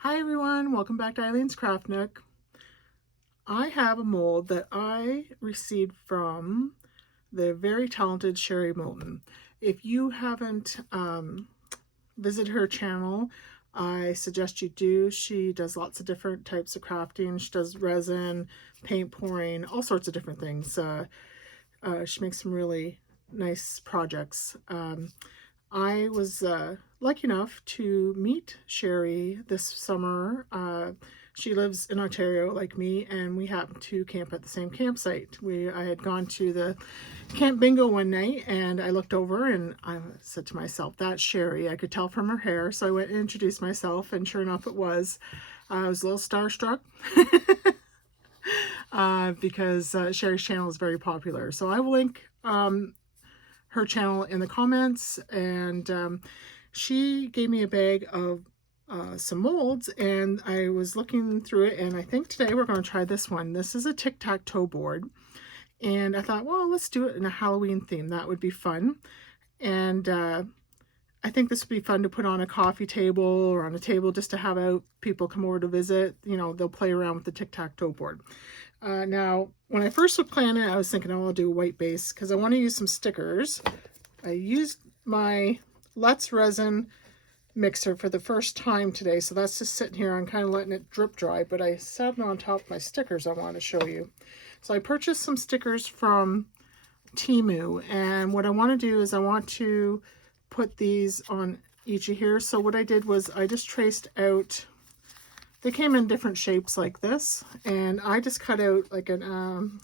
Hi everyone, welcome back to Eileen's Craft Nook. I have a mold that I received from the very talented Sherry Moulton. If you haven't visited her channel, I suggest you do. She does lots of different types of crafting. She does resin, paint pouring, all sorts of different things. She makes some really nice projects. I was lucky enough to meet Sherry this summer. She lives in Ontario like me, and we happened to camp at the same campsite. I had gone to the camp bingo one night, and I looked over and I said to myself, "That's Sherry." I could tell from her hair, so I went and introduced myself, and sure enough, it was. I was a little starstruck because Sherry's channel is very popular. So I will link her channel in the comments, and she gave me a bag of some molds, and I was looking through it, and I think today we're going to try this one. This is a Tic Tac Toe board, and I thought, well, let's do it in a Halloween theme. That would be fun. And I think this would be fun to put on a coffee table or on a table just to have out people come over to visit. You know, they'll play around with the Tic Tac Toe board. Now, when I first was planning it, I was thinking, oh, I'll do a white base because I want to use some stickers. I used my Let's Resin mixer for the first time today, so that's just sitting here. I'm kind of letting it drip dry, but I set it on top of my stickers I want to show you. So I purchased some stickers from Temu, and what I want to do is I want to put these on each of here. So what I did was I just traced out, they came in different shapes like this, and I just cut out like an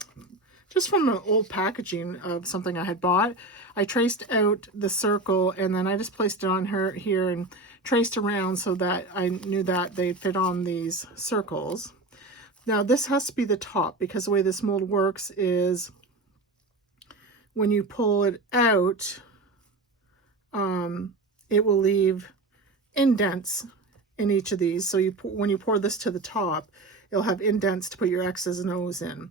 just from an old packaging of something I had bought. I traced out the circle, and then I just placed it on here and traced around so that I knew that they'd fit on these circles. Now this has to be the top, because the way this mold works is when you pull it out, it will leave indents in each of these. So when you pour this to the top, it'll have indents to put your X's and O's in.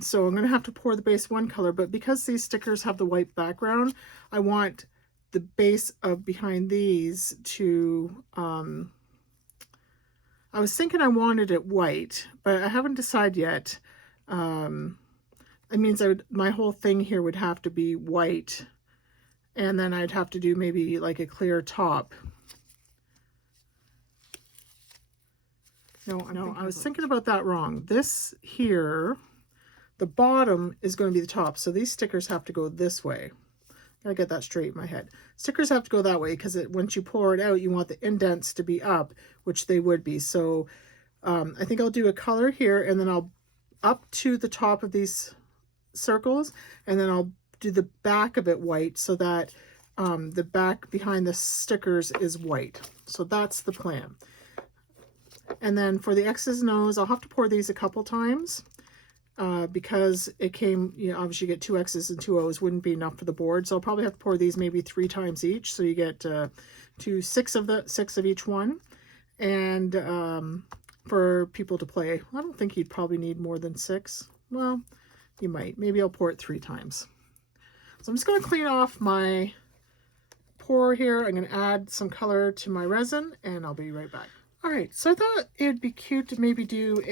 So I'm going to have to pour the base one color, but because these stickers have the white background, I want the base of behind these to, I was thinking I wanted it white, but I haven't decided yet. It means my whole thing here would have to be white, and then I'd have to do maybe like a clear top. No, I was thinking about that wrong. This here, the bottom is going to be the top, so these stickers have to go this way. Gotta get that straight in my head. Stickers have to go that way because once you pour it out, you want the indents to be up, which they would be. So I think I'll do a color here, and then I'll up to the top of these circles, and then I'll do the back of it white so that the back behind the stickers is white. So that's the plan. And then for the X's and O's, I'll have to pour these a couple times because it came, you know, obviously you get 2 X's and 2 O's, wouldn't be enough for the board. So I'll probably have to pour these maybe 3 times each. So you get 6 of each one. And for people to play, I don't think you'd probably need more than 6. Well, you might. Maybe I'll pour it 3 times. So I'm just going to clean off my pour here. I'm going to add some color to my resin, and I'll be right back. All right, so I thought it'd be cute to maybe do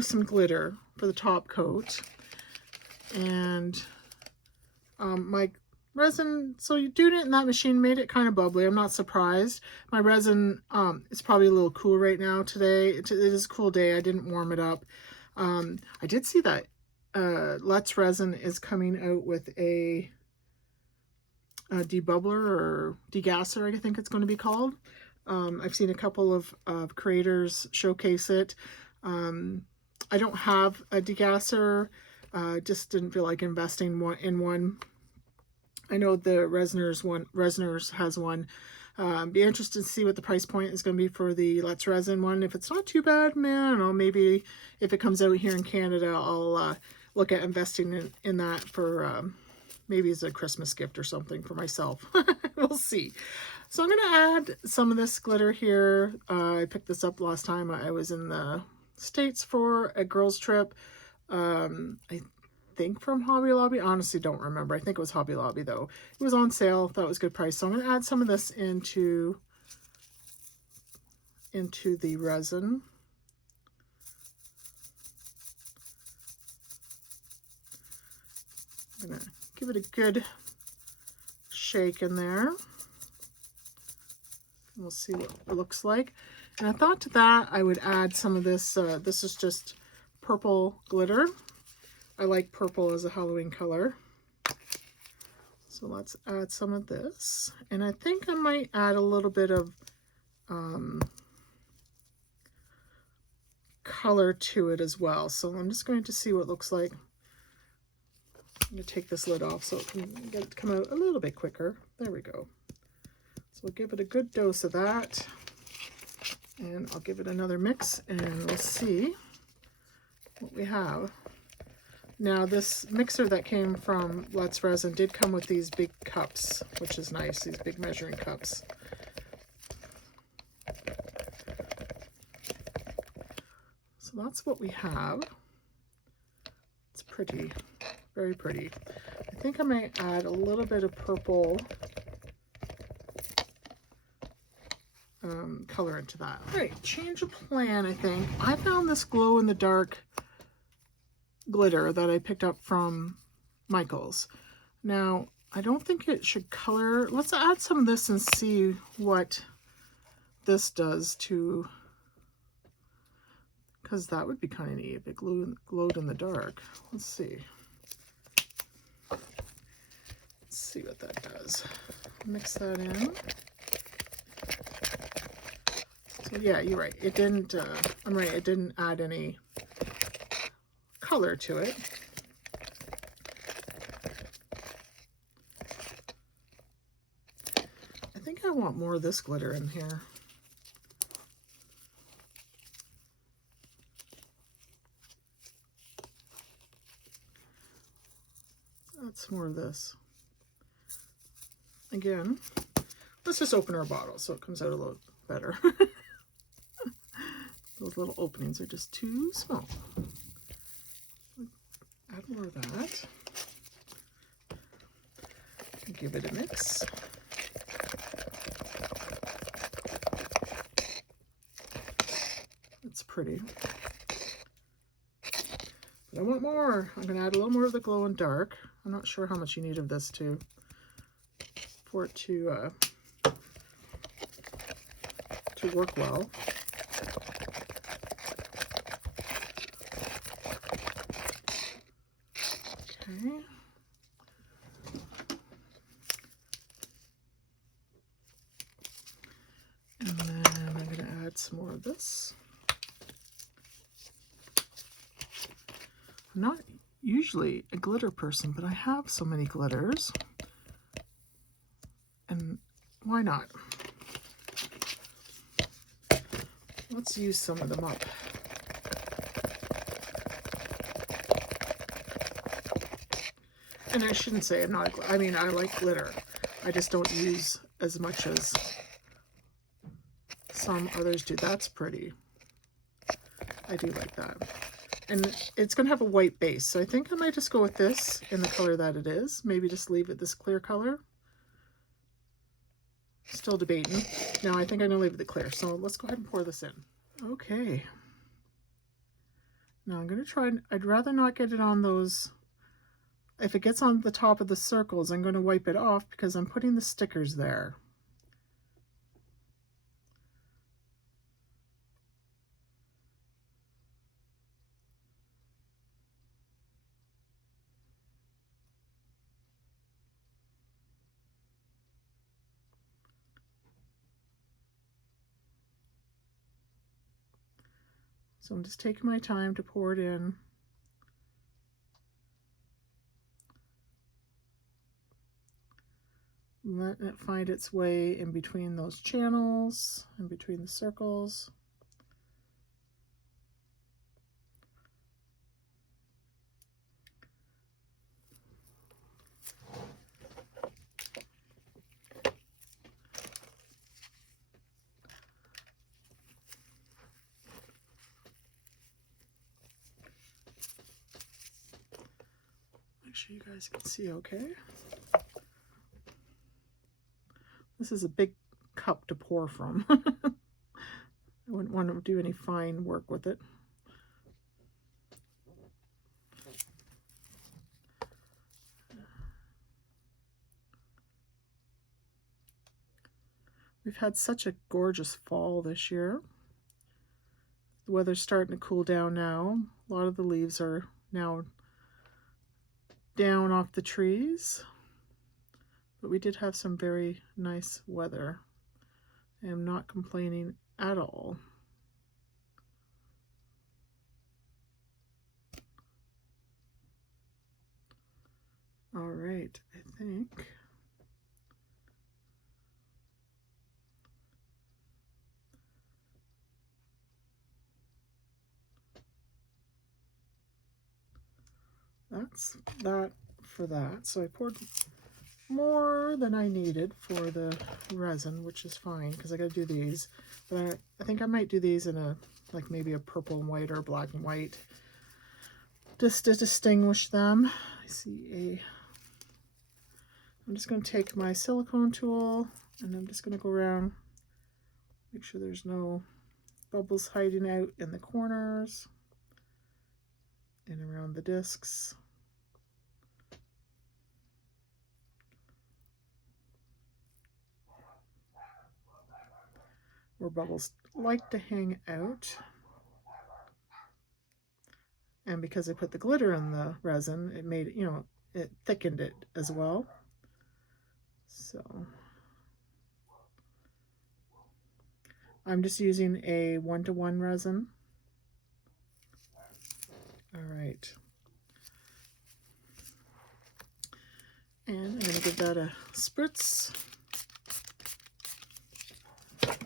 some glitter for the top coat. And my resin, so you doing it in that machine made it kind of bubbly. I'm not surprised. My resin is probably a little cool right now today. It is a cool day. I didn't warm it up. I did see that Let's Resin is coming out with a debubbler or degasser, I think it's going to be called. I've seen a couple of creators showcase it. I don't have a degasser. Just didn't feel like investing in one. I know the Resiners has one. Be interested to see what the price point is going to be for the Let's Resin one. If it's not too bad, man, I don't know, maybe if it comes out here in Canada, I'll look at investing in that for maybe as a Christmas gift or something for myself. We'll see. So I'm going to add some of this glitter here. I picked this up last time I was in the States for a girls trip. I think from Hobby Lobby. Honestly, don't remember. I think it was Hobby Lobby though. It was on sale. Thought it was a good price. So I'm going to add some of this into into the resin. I'm going to give it a good shake in there. We'll see what it looks like. And I thought to that I would add some of this. This is just purple glitter. I like purple as a Halloween color. So let's add some of this. And I think I might add a little bit of color to it as well. So I'm just going to see what it looks like. I'm going to take this lid off so it can come out a little bit quicker. There we go. So we'll give it a good dose of that. And I'll give it another mix and we'll see what we have. Now this mixer that came from Let's Resin did come with these big cups, which is nice, these big measuring cups. So that's what we have. It's pretty, very pretty. I think I might add a little bit of purple color into that. All right, change of plan, I think. I found this glow-in-the-dark glitter that I picked up from Michael's. Now, I don't think it should color. Let's add some of this and see what this does to, because that would be kind of neat if it glowed in the dark. Let's see. Let's see what that does. Mix that in. So yeah, you're right. It didn't, I'm right, it didn't add any color to it. I think I want more of this glitter in here. That's more of this. Again, let's just open our bottle so it comes out a little better. Those little openings are just too small. Add more of that. Give it a mix. It's pretty. But I want more. I'm going to add a little more of the glow in dark. I'm not sure how much you need of this for it to work well. Okay. And then I'm going to add some more of this. I'm not usually a glitter person, but I have so many glitters. And why not? Let's use some of them up. And I shouldn't say I'm not, I mean, I like glitter. I just don't use as much as some others do. That's pretty. I do like that. And it's going to have a white base. So I think I might just go with this in the color that it is. Maybe just leave it this clear color. Still debating. No, I think I'm going to leave it the clear. So let's go ahead and pour this in. Okay. Now I'm going to try, I'd rather not get it on those. If it gets on the top of the circles, I'm going to wipe it off because I'm putting the stickers there. So I'm just taking my time to pour it in. Letting it find its way in between those channels, in between the circles. Make sure you guys can see okay. This is a big cup to pour from. I wouldn't want to do any fine work with it. We've had such a gorgeous fall this year. The weather's starting to cool down now. A lot of the leaves are now down off the trees. But we did have some very nice weather. I am not complaining at all. All right, I think that's that for that. So I poured more than I needed for the resin, which is fine because I got to do these. But I think I might do these in a, like maybe a purple and white or black and white, just to distinguish them. I see I'm just going to take my silicone tool and I'm just going to go around, make sure there's no bubbles hiding out in the corners and around the discs. Where bubbles like to hang out. And because I put the glitter in the resin, it made it, you know, it thickened it as well. So I'm just using a 1-to-1 resin. All right. And I'm going to give that a spritz.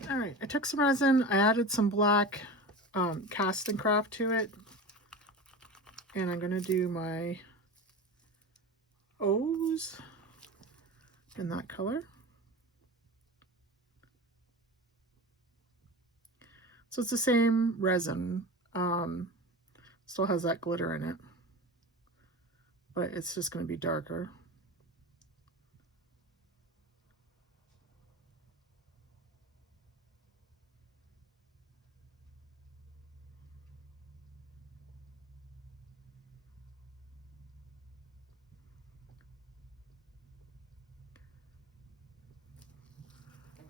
All right, I took some resin, I added some black cast and craft to it, and I'm going to do my O's in that color. So it's the same resin, still has that glitter in it, but it's just going to be darker.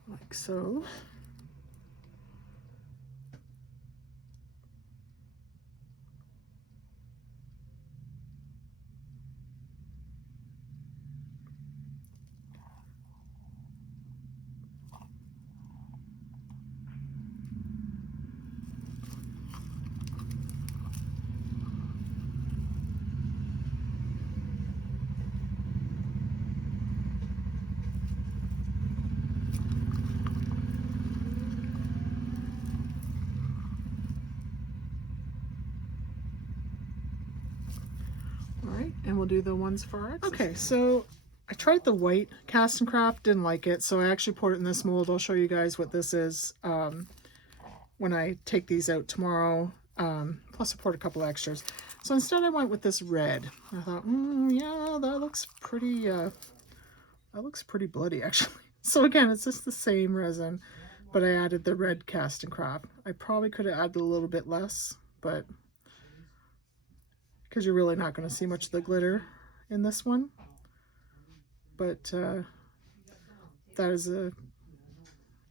Like so. And we'll do the ones for our X's. Okay, so I tried the white cast and craft, didn't like it, so I actually poured it in this mold. I'll show you guys what this is when I take these out tomorrow. Plus I poured a couple extras. So instead I went with this red. I thought, yeah, that looks pretty bloody actually. So again, it's just the same resin, but I added the red cast and craft. I probably could have added a little bit less, but because you're really not going to see much of the glitter in this one. But that is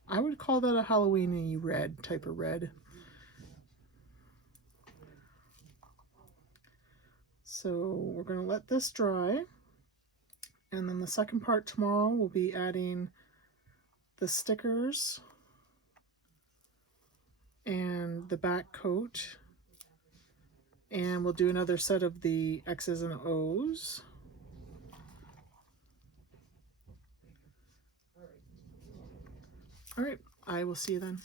I would call that a Halloween-y red, type of red. So we're going to let this dry. And then the second part tomorrow we'll be adding the stickers and the back coat. And we'll do another set of the X's and O's. All right, I will see you then.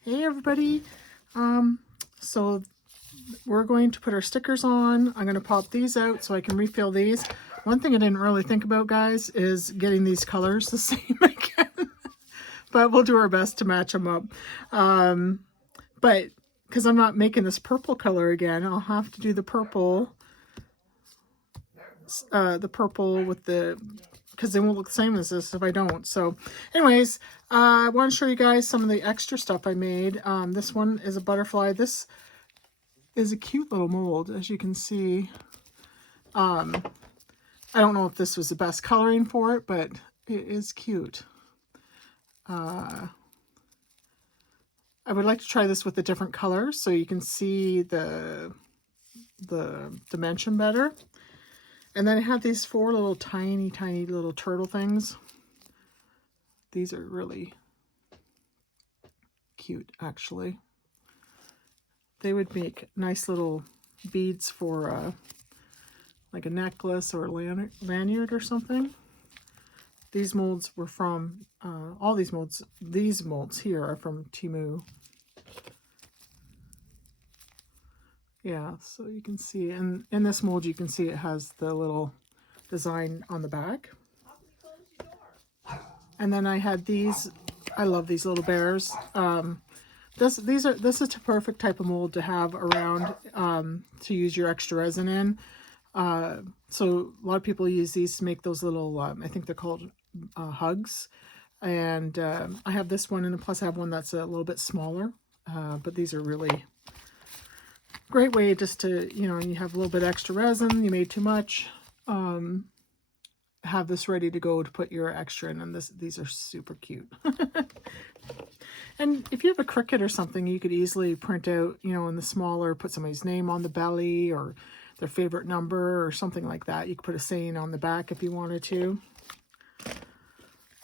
Hey everybody. So we're going to put our stickers on. I'm going to pop these out so I can refill these. One thing I didn't really think about, guys, is getting these colors the same again. But we'll do our best to match them up. But because I'm not making this purple color again, I'll have to do the purple with the, because because they won't look the same as this if I don't. So anyways, I want to show you guys some of the extra stuff I made. This one is a butterfly. This is a cute little mold, as you can see. I don't know if this was the best coloring for it, but it is cute. I would like to try this with the different colors so you can see the dimension better. And then I have these 4 little tiny little turtle things. These are really cute, actually. They would make nice little beads for like a necklace or a lanyard or something. These molds were from, all these molds here are from Temu. Yeah, so you can see, and in this mold you can see it has the little design on the back. And then I had these, I love these little bears. This is a perfect type of mold to have around to use your extra resin in. So a lot of people use these to make those little, I think they're called hugs. And I have this one, and plus I have one that's a little bit smaller. But these are really great way just to, you know, you have a little bit extra resin, you made too much, have this ready to go to put your extra in, and these are super cute. And if you have a Cricut or something, you could easily print out, you know, in the smaller, put somebody's name on the belly or their favorite number or something like that. You could put a saying on the back if you wanted to.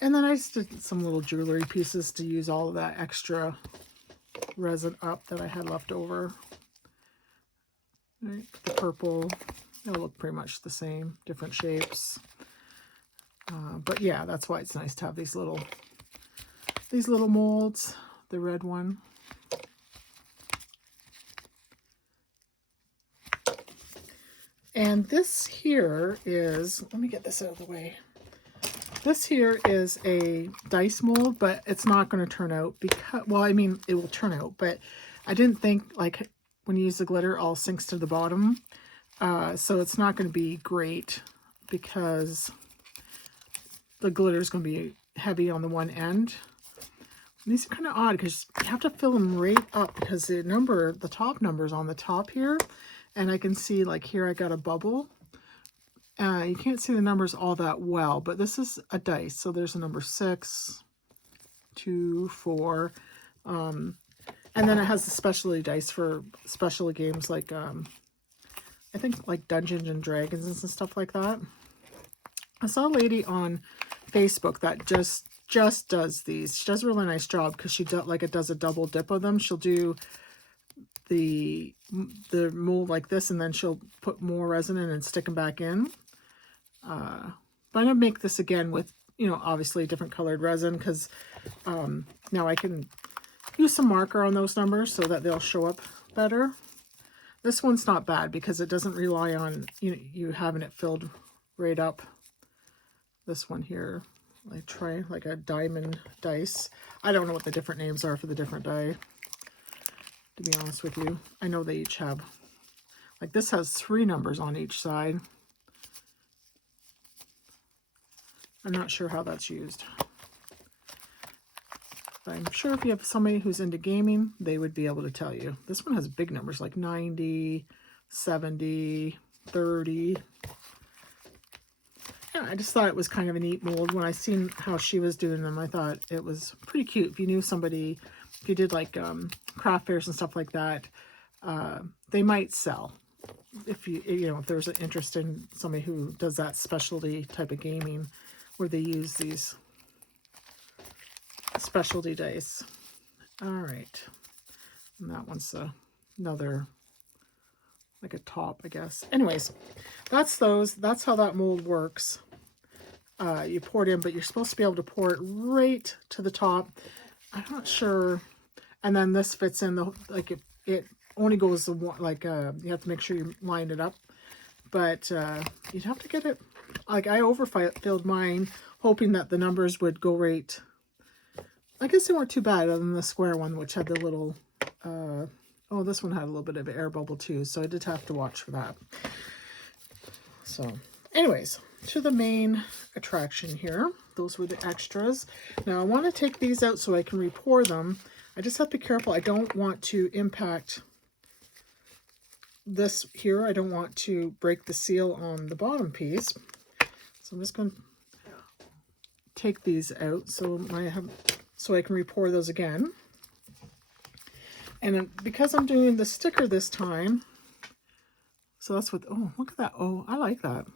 And then I just did some little jewelry pieces to use all of that extra resin up that I had left over. Right, the purple, it'll look pretty much the same, different shapes. But yeah, that's why it's nice to have these little molds. The red one. And this here is, let me get this out of the way. This here is a dice mold, but it's not going to turn out because, well, I mean, it will turn out, but I didn't think, like, when you use the glitter, all sinks to the bottom. So it's not going to be great because the glitter is going to be heavy on the one end. And these are kind of odd because you have to fill them right up because the top number is on the top here. And I can see, like, here I got a bubble. You can't see the numbers all that well, but this is a dice. So there's a number 6, 2, 4. And then it has the specialty dice for specialty games like, I think like Dungeons and Dragons and stuff like that. I saw a lady on Facebook that just does these. She does a really nice job because she does a double dip of them. She'll do the mold like this, and then she'll put more resin in and stick them back in. But I'm gonna make this again with, you know, obviously different colored resin because now I can use some marker on those numbers so that they'll show up better. This one's not bad because it doesn't rely on you having it filled right up. This one here, I try like a diamond dice. I don't know what the different names are for the different die, to be honest with you. I know they each have, like this has 3 numbers on each side. I'm not sure how that's used. But I'm sure if you have somebody who's into gaming, they would be able to tell you. This one has big numbers like 90, 70, 30. Yeah, I just thought it was kind of a neat mold. When I seen how she was doing them, I thought it was pretty cute. If you knew somebody, if you did like craft fairs and stuff like that, they might sell. If if there's an interest in somebody who does that specialty type of gaming where they use these specialty dice. All right. And that one's another, like a top, I guess. Anyways, that's those. That's how that mold works. You pour it in, but you're supposed to be able to pour it right to the top. I'm not sure. And then this fits in like it only goes the one, like you have to make sure you line it up. But you'd have to get it, like I overfilled mine, hoping that the numbers would go right. I guess they weren't too bad other than the square one, which had the little, oh, this one had a little bit of an air bubble too, so I did have to watch for that. So Anyways, to the main attraction here. Those were the extras. Now I want to take these out so I can re-pour them. I just have to be careful. I don't want to impact this here. I don't want to break the seal on the bottom piece. So I'm just going to take these out so I can re-pour those again. And because I'm doing the sticker this time, so that's what, oh, look at that. Oh, I like that.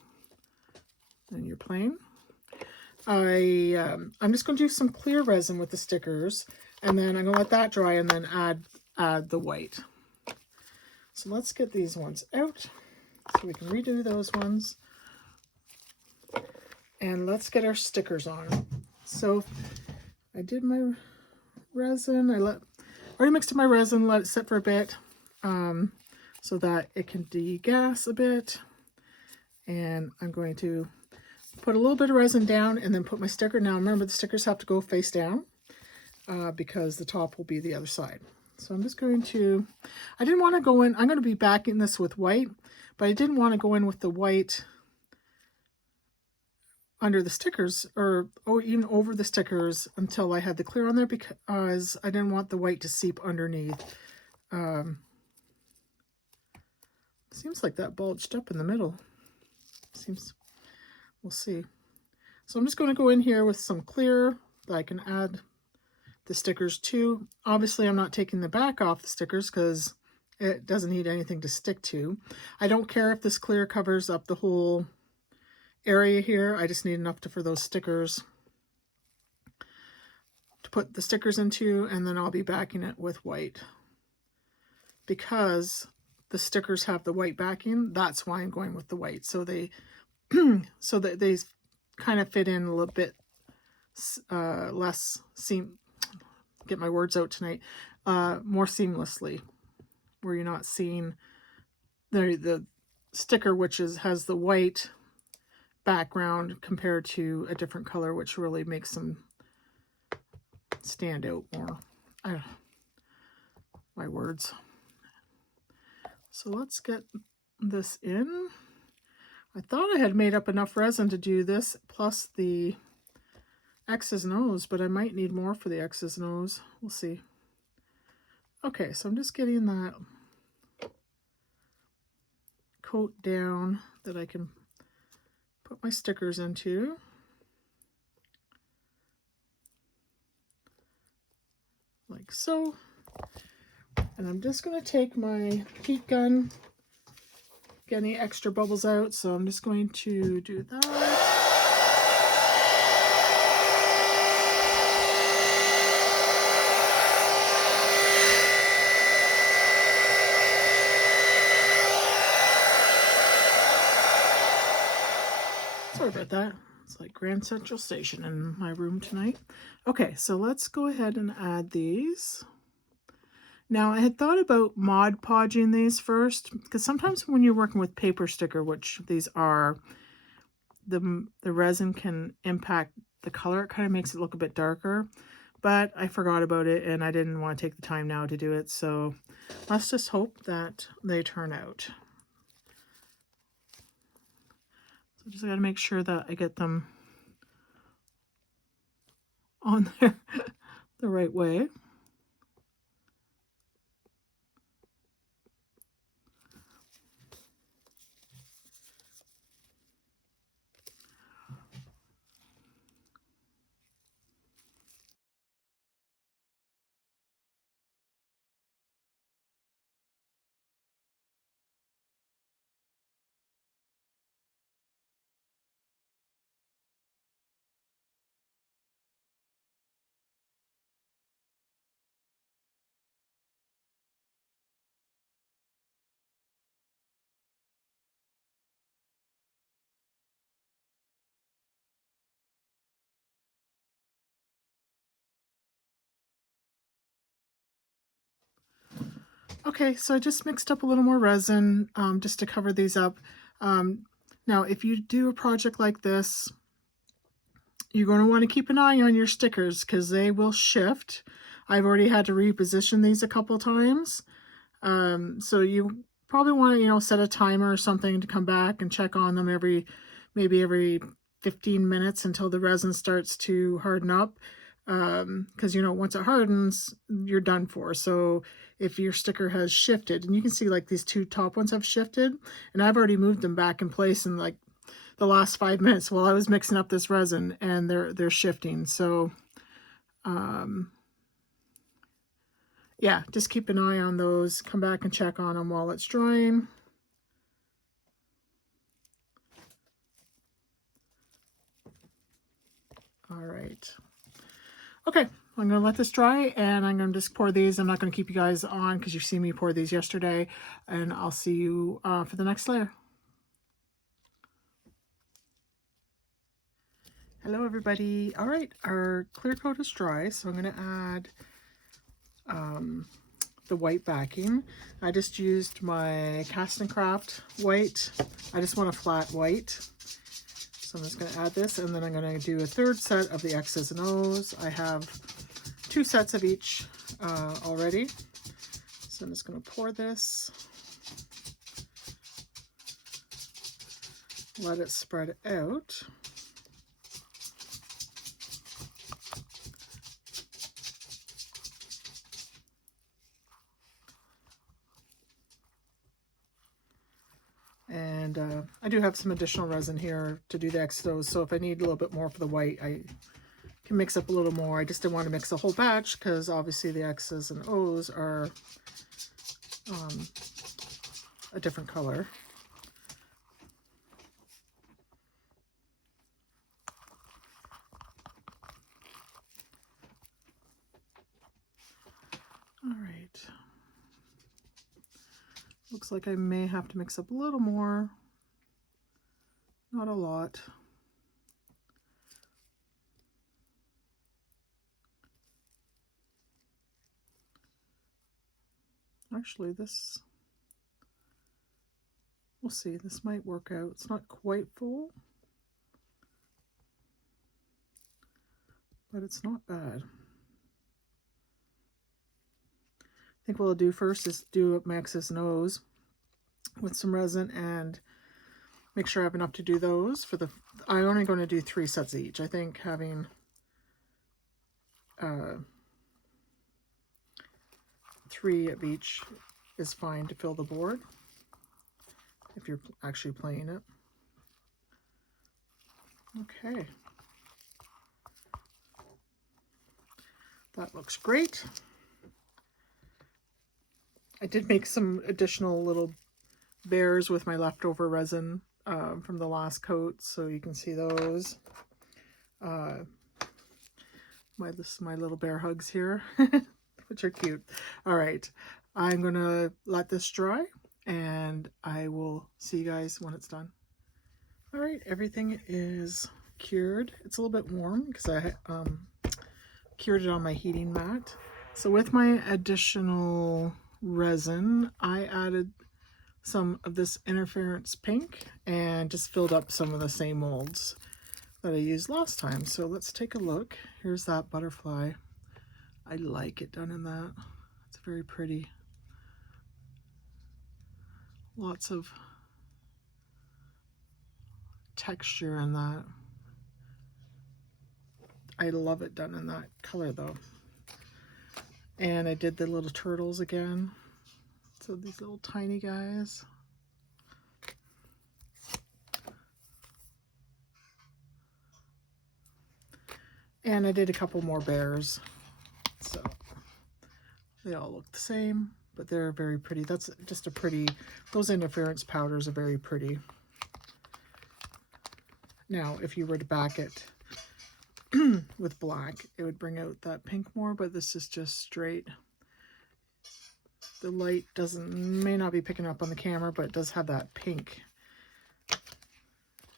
And you're plain. I'm just going to do some clear resin with the stickers, and then I'm going to let that dry and then add the white. So let's get these ones out so we can redo those ones. And let's get our stickers on. So I did my resin. I already mixed up my resin, let it sit for a bit so that it can degas a bit. And I'm going to put a little bit of resin down and then put my sticker. Now remember, the stickers have to go face down because the top will be the other side. So I'm just going to, I didn't want to go in, I'm going to be backing this with white, but I didn't want to go in with the white under the stickers or even over the stickers until I had the clear on there, because I didn't want the white to seep underneath. Seems like that bulged up in the middle. We'll see. So I'm just going to go in here with some clear that I can add the stickers to. Obviously, I'm not taking the back off the stickers because it doesn't need anything to stick to. I don't care if this clear covers up the whole area here. I just need enough for those stickers to put the stickers into, and then I'll be backing it with white. Because the stickers have the white backing, that's why I'm going with the white. So they so that they kind of fit in a little bit less get my words out tonight, more seamlessly, where you're not seeing the sticker, which has the white background compared to a different color, which really makes them stand out more. My words. So let's get this in. I thought I had made up enough resin to do this, plus the X's and O's, but I might need more for the X's and O's. We'll see. Okay, so I'm just getting that coat down that I can put my stickers into. Like so. And I'm just going to take my heat gun, get any extra bubbles out, so I'm just going to do that. Sorry about that. It's like Grand Central Station in my room tonight. Okay, so let's go ahead and add these. Now, I had thought about Mod Podging these first, because sometimes when you're working with paper sticker, which these are, the resin can impact the color. It kind of makes it look a bit darker, but I forgot about it and I didn't want to take the time now to do it. So let's just hope that they turn out. So just got to make sure that I get them on there the right way. Okay, so I just mixed up a little more resin just to cover these up. Now, if you do a project like this, you're going to want to keep an eye on your stickers because they will shift. I've already had to reposition these a couple times. So you probably want to, set a timer or something to come back and check on them every maybe every 15 minutes until the resin starts to harden up. Because, you know, once it hardens, you're done for. So if your sticker has shifted, and you can see like these two top ones have shifted, and I've already moved them back in place in like the last 5 minutes while I was mixing up this resin, and they're shifting. So yeah, just keep an eye on those. Come back and check on them while it's drying. All right. Okay, I'm going to let this dry, and I'm going to just pour these. I'm not going to keep you guys on because you've seen me pour these yesterday, and I'll see you for the next layer. Hello, everybody. All right, our clear coat is dry, so I'm going to add the white backing. I just used my Cast and Craft white. I just want a flat white. So I'm just going to add this, and then I'm going to do a third set of the X's and O's. I have 2 sets of each already. So I'm just going to pour this. Let it spread out. And I do have some additional resin here to do the X's and O's, so if I need a little bit more for the white, I can mix up a little more. I just didn't want to mix a whole batch because obviously the X's and O's are a different color. All right. Looks like I may have to mix up a little more. Not a lot. Actually, this, we'll see. This might work out. It's not quite full, but it's not bad. I think what I'll do first is do up my X's and O's with some resin and make sure I have enough to do those. For the, I'm only going to do 3 sets each. I think having 3 of each is fine to fill the board if you're actually playing it. Okay. That looks great. I did make some additional little bears with my leftover resin from the last coat, so you can see those. My little bear hugs here, which are cute. All right, I'm gonna let this dry, and I will see you guys when it's done. All right, everything is cured. It's a little bit warm because I cured it on my heating mat. So with my additional resin, I added some of this interference pink and just filled up some of the same molds that I used last time. So let's take a look. Here's that butterfly. I like it done in that. It's very pretty. Lots of texture in that. I love it done in that color though. And I did the little turtles again. So these little tiny guys. And I did a couple more bears. So they all look the same, but they're very pretty. That's just a pretty, those interference powders are very pretty. Now, if you were to back it with black, it would bring out that pink more, but this is just straight. The light may not be picking up on the camera, but it does have that pink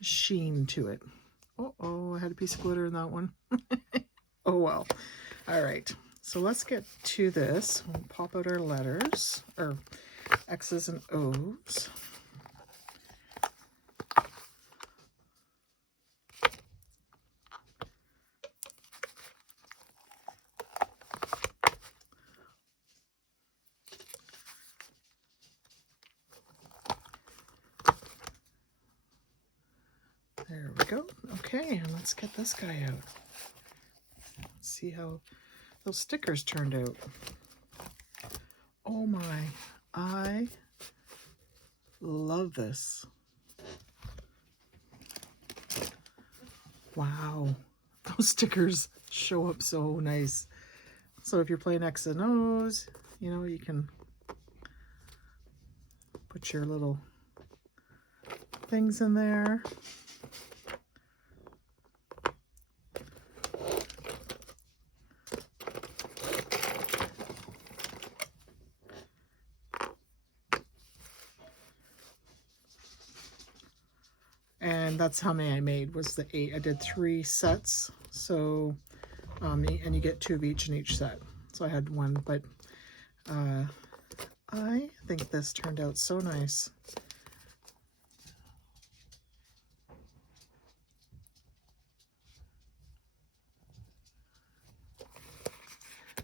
sheen to it. Uh-oh, I had a piece of glitter in that one. Oh well. All right, so let's get to this. We'll pop out our letters, or X's and O's. go. Okay, and let's get this guy out. See how those stickers turned out. Oh my, I love this. Wow, those stickers show up so nice. So if you're playing X and O's, you know, you can put your little things in there. And that's how many I made, was the 8. I did 3 sets, so and you get 2 of each in each set. So I had 1, but I think this turned out so nice.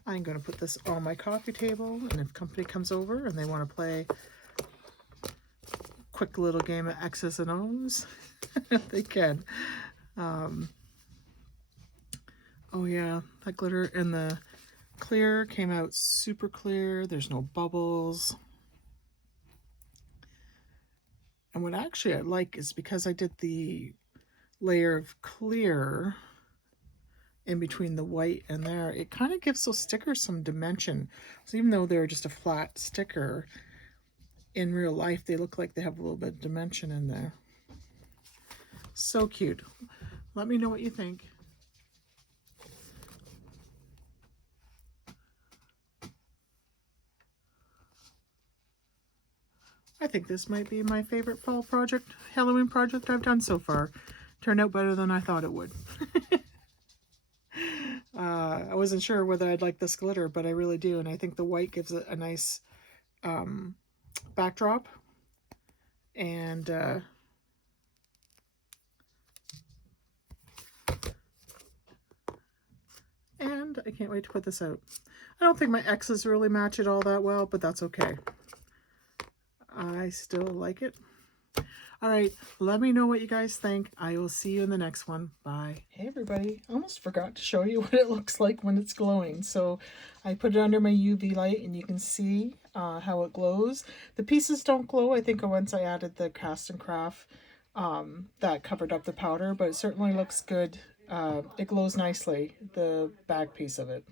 I'm going to put this on my coffee table, and if company comes over and they want to play a quick little game of X's and O's, they can. Oh yeah, that glitter and the clear came out super clear. There's no bubbles. And what actually I like is because I did the layer of clear in between the white and there, it kind of gives those stickers some dimension. So even though they're just a flat sticker, in real life they look like they have a little bit of dimension in there. So cute. Let me know what you think. I think this might be my favorite fall project, Halloween project I've done so far. Turned out better than I thought it would. I wasn't sure whether I'd like this glitter, but I really do. And I think the white gives it a nice backdrop. And I can't wait to put this out. I don't think my X's really match it all that well, but that's okay. I still like it. All right, let me know what you guys think. I will see you in the next one. Bye. Hey everybody, I almost forgot to show you what it looks like when it's glowing. So I put it under my UV light and you can see how it glows. The pieces don't glow. I think once I added the cast and craft, that covered up the powder, but it certainly looks good. It glows nicely, the back piece of it.